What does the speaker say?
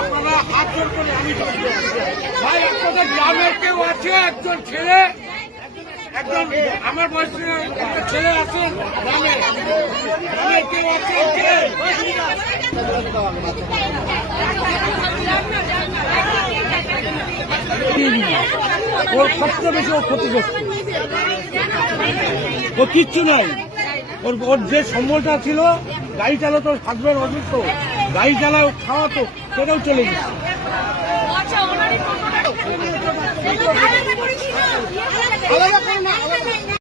আপনারা হাত জোর করে আমি ভাই আপনাদের গ্রামের কেউ আছে একজন ছেলে, একজন আমার বয়সের একটা ছেলে আছে গ্রামের কেউ আছে? ওর সবচেয়ে বেশি ওর ক্ষতিগ্রস্ত, ও কিচ্ছু নাই। ওর যে সম্বলটা ছিল গাড়ি চালাতো, হাজবেন্ড অসুস্থ, গাড়ি চালাও খাওয়াতো, সেটাও চলে গেছে।